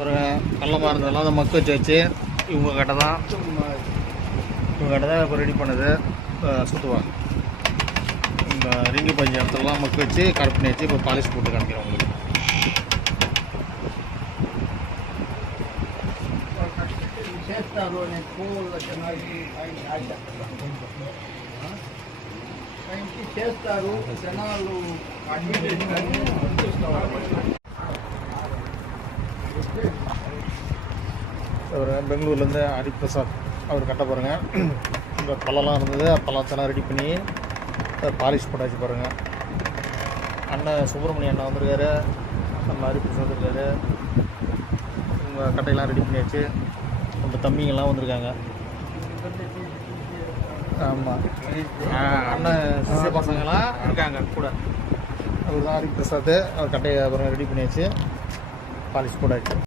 ஒரு கள்ளமாக இருந்ததெல்லாம் அதை மக்க வச்சு இவங்க கிட்ட தான் இப்போ ரெடி பண்ணுது. சுற்றுவாங்க இந்த ரிங்கு பஞ்சு இடத்துலலாம் மக்க வச்சு கட் பண்ணி வச்சு இப்போ பாலிஷ் போட்டு காமிக்கிறோம் உங்களுக்கு. చేస్తారు జనాలు அவர் பெங்களூர்லேருந்து ஹரிபிரசாத் அவர் கட்ட பாருங்கள். இந்த பழம்லாம் இருந்தது, பழத்தெல்லாம் ரெடி பண்ணி பாலிஷ் போட்டாச்சு பாருங்கள். அண்ணன் சுப்பிரமணிய அண்ணன் வந்திருக்காரு, நம்ம ஹரிபிரசாத் இருக்காரு. உங்கள் கட்டையெல்லாம் ரெடி பண்ணியாச்சு. நம்ம தம்பிங்கெல்லாம் வந்திருக்காங்க. ஆமாம், அண்ணன் சிசிய பசங்கள்லாம் இருக்காங்க கூட. அவர் தான் ஹரிபிரசாத். அவர் கட்டையை அப்புறம் ரெடி பண்ணியாச்சு, பாலிஷ் போட்டாச்சு.